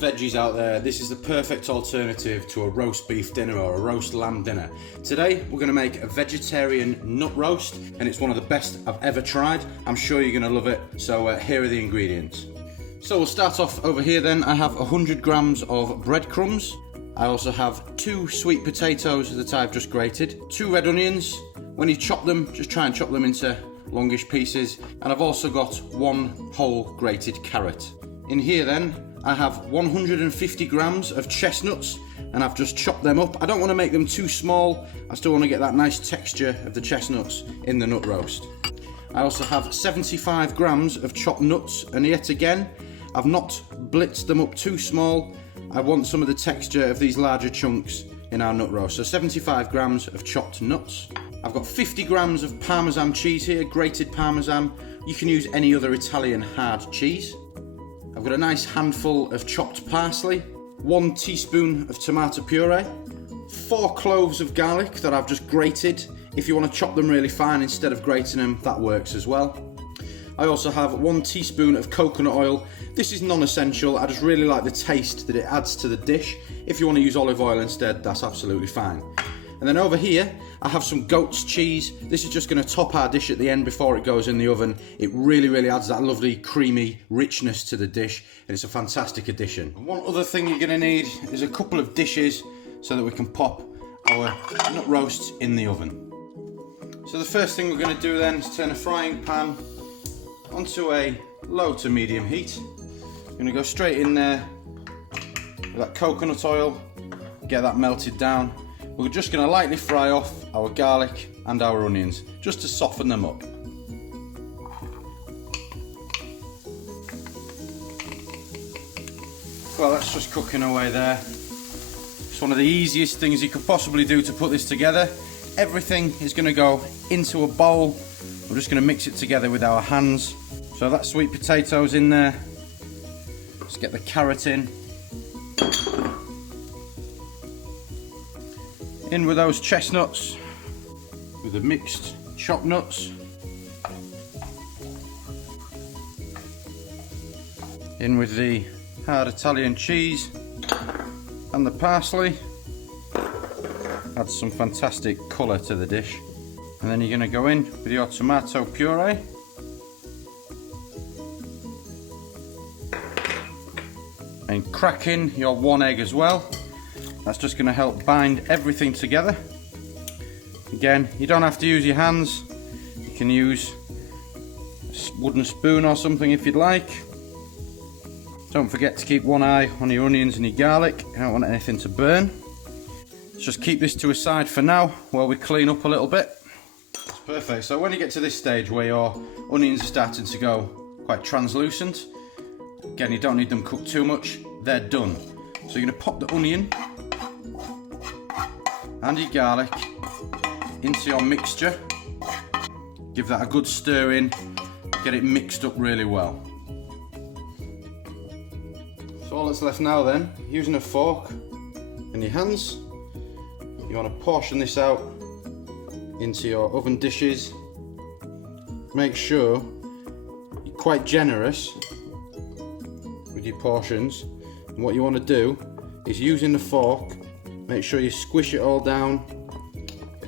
veggies out there, this is the perfect alternative to a roast beef dinner or a roast lamb dinner. Today we're going to make a vegetarian nut roast, and it's one of the best I've ever tried. I'm sure you're going to love it, so here are the ingredients. So we'll start off over here then. I have 100 grams of breadcrumbs. I also have 2 sweet potatoes that I've just grated, 2 red onions. When you chop them, just try and chop them into longish pieces, and I've also got 1 whole grated carrot. In here then, I have 150 grams of chestnuts, and I've just chopped them up. I don't want to make them too small, I still want to get that nice texture of the chestnuts in the nut roast. I also have 75 grams of chopped nuts, and yet again, I've not blitzed them up too small. I want some of the texture of these larger chunks in our nut roast. So 75 grams of chopped nuts. I've got 50 grams of Parmesan cheese here, grated Parmesan. You can use any other Italian hard cheese. I've got a nice handful of chopped parsley, 1 teaspoon of tomato puree, 4 cloves of garlic that I've just grated. If you want to chop them really fine instead of grating them, that works as well. I also have 1 teaspoon of coconut oil. This is non-essential, I just really like the taste that it adds to the dish. If you want to use olive oil instead, that's absolutely fine. And then over here, I have some goat's cheese. This is just going to top our dish at the end before it goes in the oven. It really adds that lovely creamy richness to the dish, and it's a fantastic addition. And one other thing you're going to need is a couple of dishes so that we can pop our nut roasts in the oven. So the first thing we're going to do then is turn a frying pan onto a low to medium heat. I'm going to go straight in there with that coconut oil, get that melted down. We're just going to lightly fry off our garlic and our onions, just to soften them up. Well, that's just cooking away there. It's one of the easiest things you could possibly do to put this together. Everything is going to go into a bowl. We're just going to mix it together with our hands. So that sweet potato's in there. Let's get the carrot in. In with those chestnuts, with the mixed chopped nuts. In with the hard Italian cheese and the parsley. Adds some fantastic colour to the dish. And then you're going to go in with your tomato puree. And crack in your 1 egg as well. That's just going to help bind everything together. Again, you don't have to use your hands. You can use a wooden spoon or something if you'd like. Don't forget to keep one eye on your onions and your garlic. You don't want anything to burn. Let's just keep this to a side for now while we clean up a little bit. That's perfect. So when you get to this stage where your onions are starting to go quite translucent, again, you don't need them cooked too much, they're done. So you're going to pop the onion and your garlic into your mixture. Give that a good stir in, get it mixed up really well. So all that's left now then, using a fork and your hands, you want to portion this out into your oven dishes. Make sure you're quite generous with your portions, and what you want to do is, using the fork, make sure you squish it all down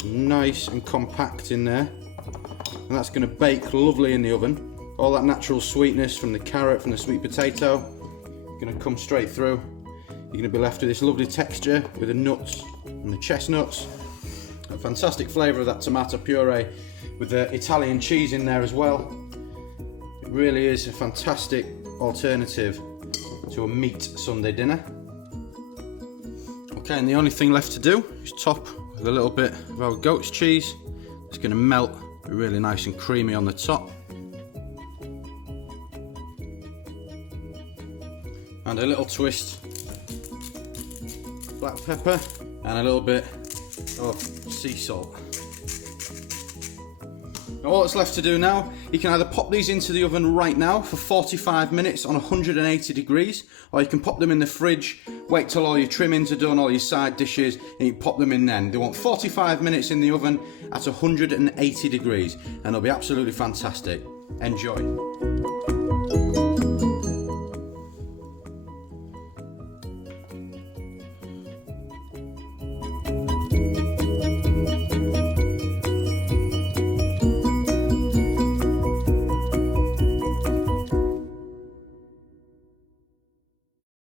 nice and compact in there, and that's going to bake lovely in the oven. All that natural sweetness from the carrot, from the sweet potato, going to come straight through. You're going to be left with this lovely texture with the nuts and the chestnuts, a fantastic flavour of that tomato puree with the Italian cheese in there as well. It really is a fantastic alternative to a meat Sunday dinner. Okay, and the only thing left to do is top with a little bit of our goat's cheese. It's going to melt, be really nice and creamy on the top. And a little twist black pepper and a little bit of sea salt. Now all that's left to do now, you can either pop these into the oven right now for 45 minutes on 180 degrees, or you can pop them in the fridge, wait till all your trimmings are done, all your side dishes, and you pop them in then. They want 45 minutes in the oven at 180 degrees, and they'll be absolutely fantastic. Enjoy.